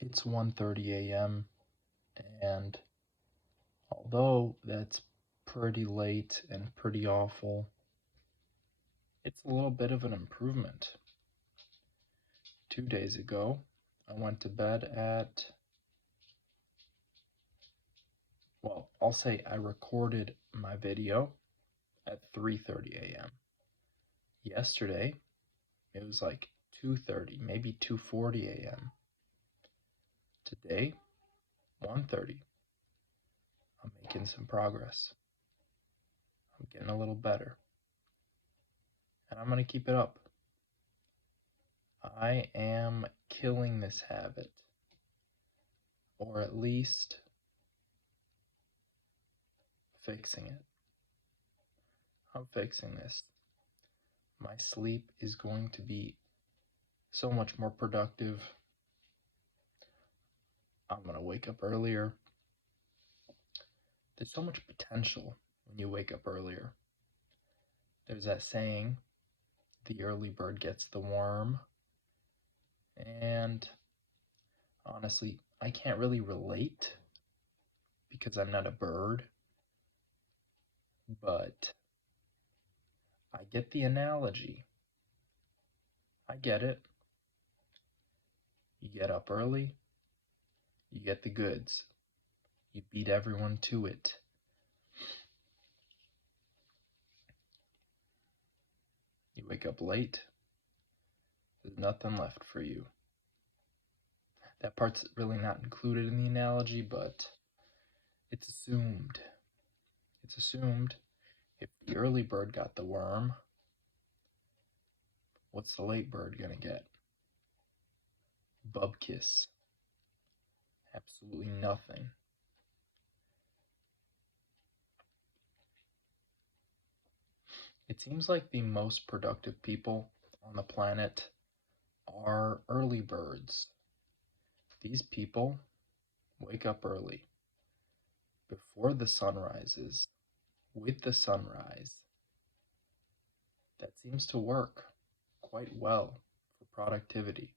It's 1:30 a.m. and although that's pretty late and pretty awful, it's a little bit of an improvement. 2 days ago, I went to bed at, well, I'll say I recorded my video at 3:30 a.m. Yesterday, it was like 2:30, maybe 2:40 a.m. Today, 1:30. I'm making some progress. I'm getting a little better. And I'm going to keep it up. I am killing this habit, or at least fixing it. I'm fixing this. My sleep is going to be so much more productive. I'm going to wake up earlier. There's so much potential when you wake up earlier. There's that saying, the early bird gets the worm. And honestly, I can't really relate because I'm not a bird, but I get the analogy. I get it. You get up early, you get the goods. You beat everyone to it. You wake up late, there's nothing left for you. That part's really not included in the analogy, but it's assumed. It's assumed if the early bird got the worm, what's the late bird gonna get? Bubkiss. Absolutely nothing. It seems like the most productive people on the planet are early birds. These people wake up early, before the sun rises, with the sunrise. That seems to work quite well for productivity.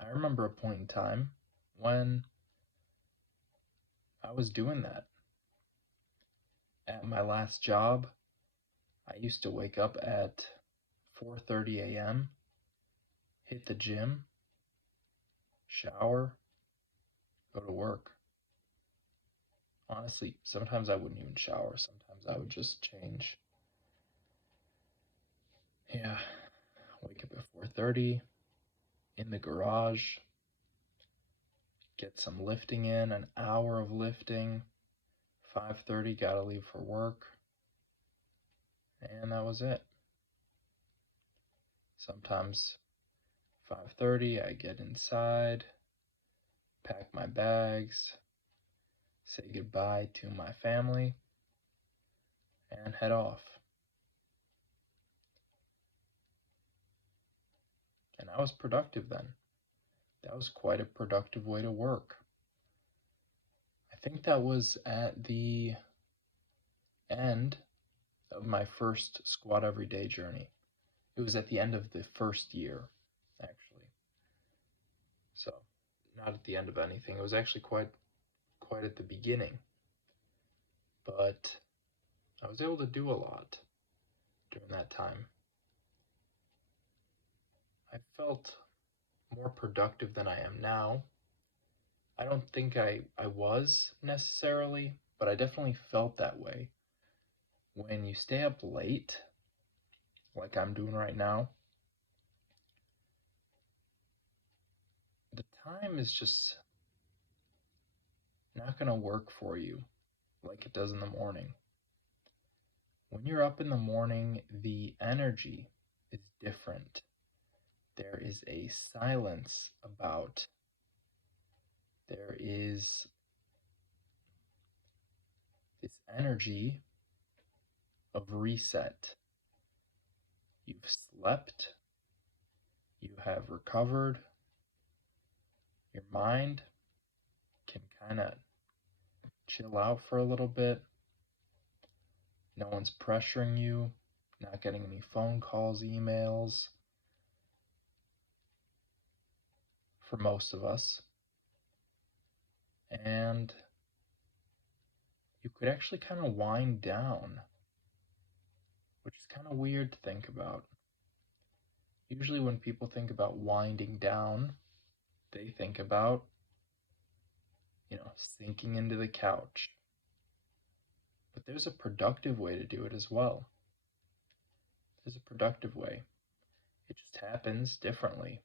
I remember a point in time when I was doing that. At my last job, I used to wake up at 4:30 a.m., hit the gym, shower, go to work. Honestly, sometimes I wouldn't even shower. Sometimes I would just change. Yeah, wake up at 4:30, in the garage, get some lifting in, an hour of lifting. 5:30, gotta leave for work. And that was it. Sometimes 5:30, I get inside, pack my bags, say goodbye to my family, and head off. And I was productive then. That was quite a productive way to work. I think that was at the end of my first squat everyday journey. It was at the end of the first year, actually. So, not at the end of anything. It was actually quite at the beginning. But I was able to do a lot during that time. I felt more productive than I am now. I don't think I was necessarily, but I definitely felt that way. When you stay up late, like I'm doing right now, the time is just not going to work for you like it does in the morning. When you're up in the morning, the energy is different. There is a silence about. There is this energy of reset. You've slept, you have recovered, your mind can kind of chill out for a little bit. No one's pressuring you, not getting any phone calls, emails. for most of us, and you could actually kind of wind down, which is kind of weird to think about. Usually, when people think about winding down, they think about, sinking into the couch. But there's a productive way to do it as well. There's a productive way. It just happens differently.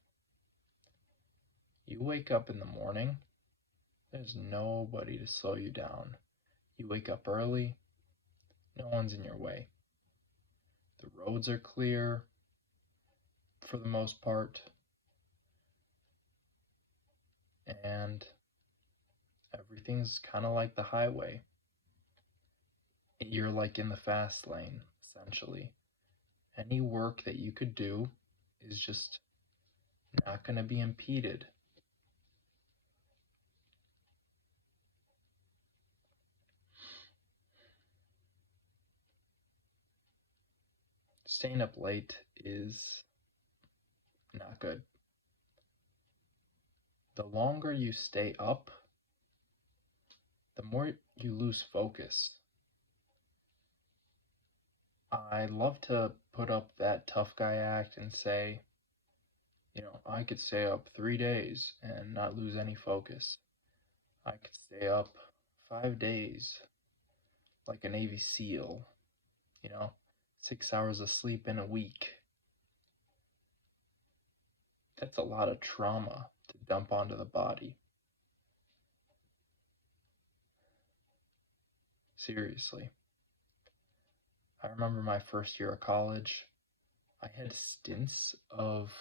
You wake up in the morning, there's nobody to slow you down. You wake up early, no one's in your way. The roads are clear for the most part, and everything's kind of like the highway. You're like in the fast lane, essentially. Any work that you could do is just not going to be impeded. Staying up late is not good. The longer you stay up, the more you lose focus. I love to put up that tough guy act and say, I could stay up 3 days and not lose any focus. I could stay up 5 days like a Navy SEAL, 6 hours of sleep in a week. That's a lot of trauma to dump onto the body. Seriously. I remember my first year of college, I had stints of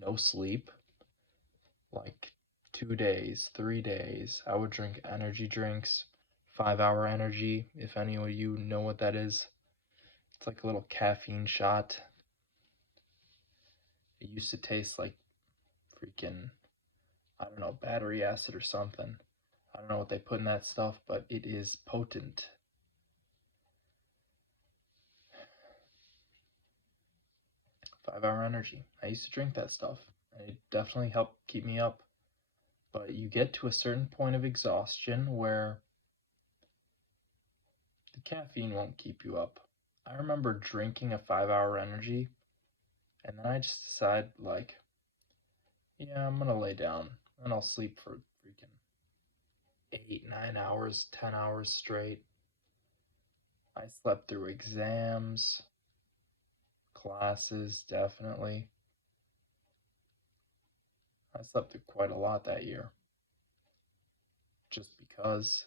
no sleep, like 2 days, 3 days. I would drink energy drinks, 5-hour energy, if any of you know what that is. It's like a little caffeine shot. It used to taste like freaking, I don't know, battery acid or something. I don't know what they put in that stuff, but it is potent. 5-hour energy. I used to drink that stuff, and it definitely helped keep me up. But you get to a certain point of exhaustion where the caffeine won't keep you up. I remember drinking a 5-hour energy, and then I just decide, like, yeah, I'm gonna lay down, and I'll sleep for freaking 8, 9 hours, 10 hours straight. I slept through exams, classes, definitely. I slept through quite a lot that year, just because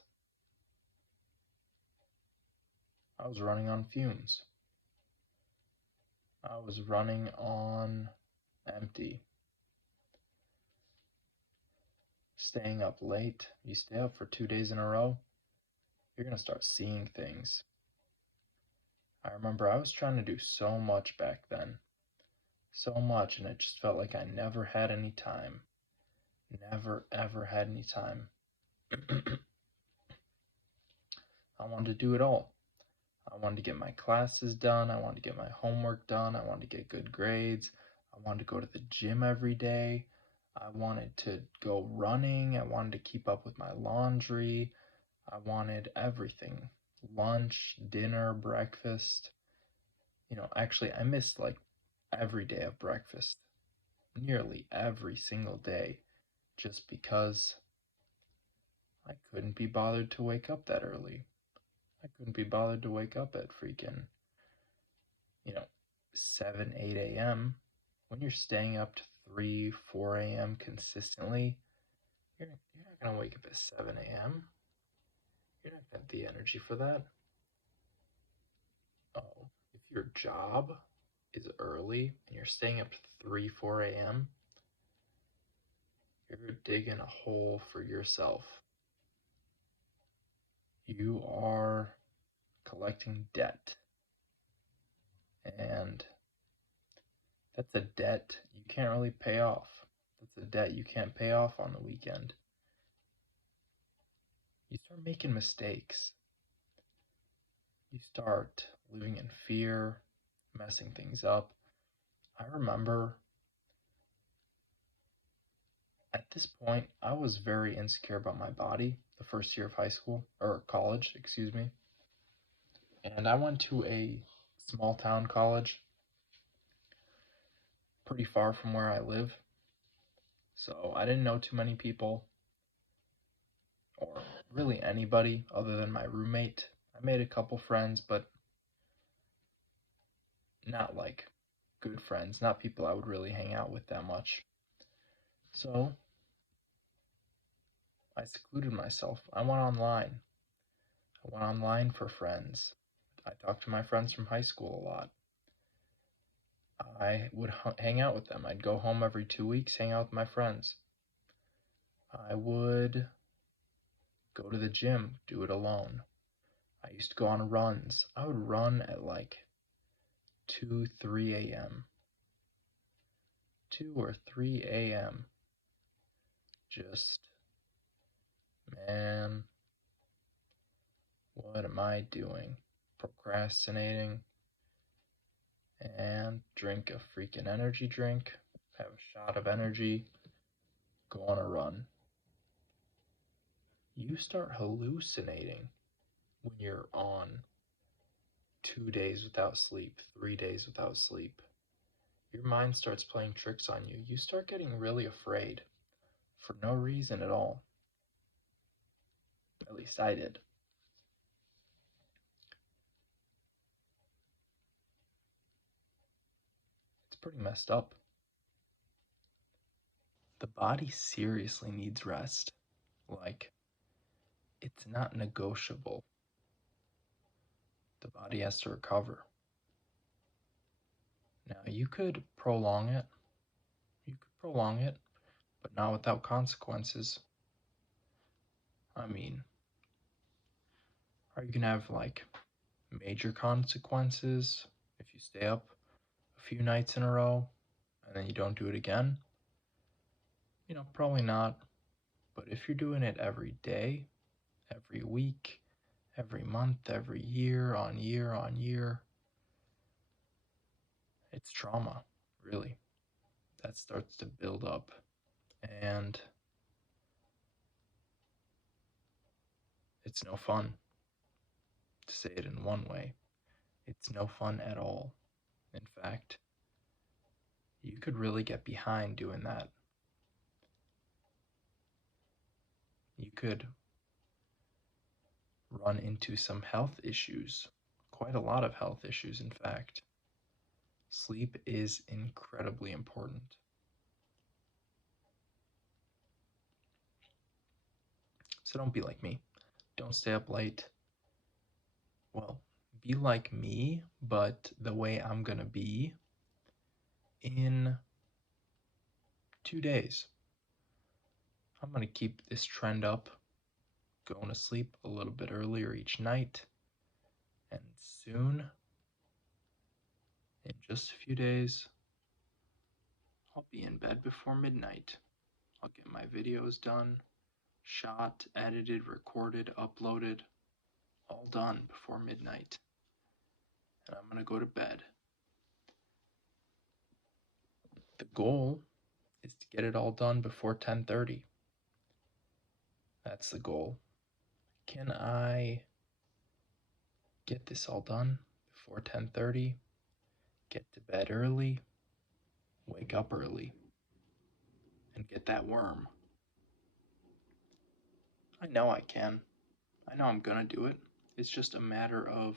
I was running on fumes. I was running on empty. Staying up late, you stay up for 2 days in a row, you're going to start seeing things. I remember I was trying to do so much back then. So much, and it just felt like I never had any time. Never, ever had any time. I wanted to do it all. I wanted to get my classes done. I wanted to get my homework done. I wanted to get good grades. I wanted to go to the gym every day. I wanted to go running. I wanted to keep up with my laundry. I wanted everything. Lunch, dinner, breakfast. Actually, I missed like every day of breakfast. Nearly every single day. Just because I couldn't be bothered to wake up that early. I couldn't be bothered to wake up at freaking, 7, 8 a.m. When you're staying up to 3, 4 a.m. consistently, you're not going to wake up at 7 a.m. You're not going to have the energy for that. Oh, if your job is early and you're staying up to 3, 4 a.m., you're digging a hole for yourself. You are collecting debt. And that's a debt you can't really pay off. That's a debt you can't pay off on the weekend. You start making mistakes. You start living in fear, messing things up. I remember At this point, I was very insecure about my body the first year of high school, or college, excuse me. And I went to a small town college pretty far from where I live. So I didn't know too many people, or really anybody other than my roommate. I made a couple friends, but not like good friends, not people I would really hang out with that much. So I secluded myself. I went online. I went online for friends. I talked to my friends from high school a lot. I would hang out with them. I'd go home every 2 weeks, hang out with my friends. I would go to the gym, do it alone. I used to go on runs. I would run at like 2, 3 a.m. 2 or 3 a.m. Just, man, what am I doing? Procrastinating, and drink a freaking energy drink, have a shot of energy, go on a run. You start hallucinating when you're on 2 days without sleep, 3 days without sleep. Your mind starts playing tricks on you. You start getting really afraid for no reason at all. At least I did. It's pretty messed up. The body seriously needs rest. Like, it's not negotiable. The body has to recover. Now, you could prolong it. But not without consequences. I mean, are you gonna have like major consequences if you stay up a few nights in a row and then you don't do it again? Probably not. But if you're doing it every day, every week, every month, every year on year on year, it's trauma, really. That starts to build up. And it's no fun, to say it in one way. It's no fun at all. In fact, you could really get behind doing that. You could run into some health issues, quite a lot of health issues, in fact. Sleep is incredibly important. So don't be like me. Don't stay up late. Well, be like me, but the way I'm gonna be in 2 days. I'm gonna keep this trend up, going to sleep a little bit earlier each night, and soon, in just a few days, I'll be in bed before midnight. I'll get my videos done, shot, edited, recorded, uploaded, all done before midnight. And I'm gonna go to bed. The goal is to get it all done before 10:30. That's the goal. Can I get this all done before 10:30? Get to bed early, wake up early, and get that worm. I know I can. I know I'm gonna do it. It's just a matter of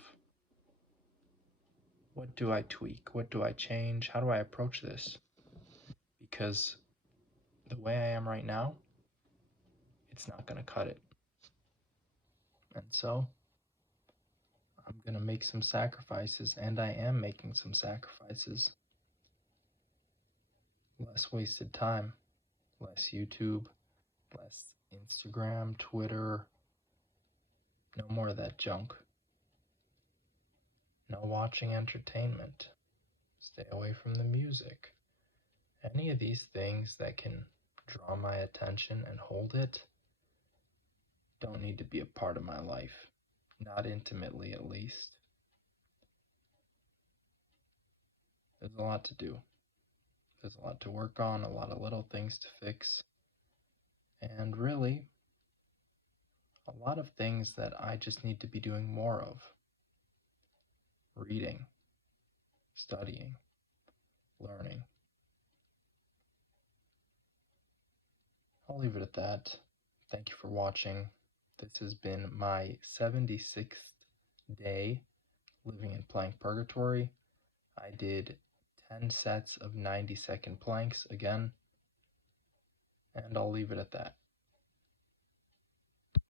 what do I tweak? What do I change? How do I approach this? Because the way I am right now, it's not gonna cut it. And so, I'm gonna make some sacrifices, and I am making some sacrifices. Less wasted time, less YouTube, less Instagram, Twitter, no more of that junk. No watching entertainment. Stay away from the music. Any of these things that can draw my attention and hold it don't need to be a part of my life. Not intimately, at least. There's a lot to do. There's a lot to work on, a lot of little things to fix. and really a lot of things that I just need to be doing more of: reading, studying, learning. I'll leave it at that. Thank you for watching. This has been my 76th day living and playing Purgatory. I did 10 sets of 90-second planks again, and I'll leave it at that.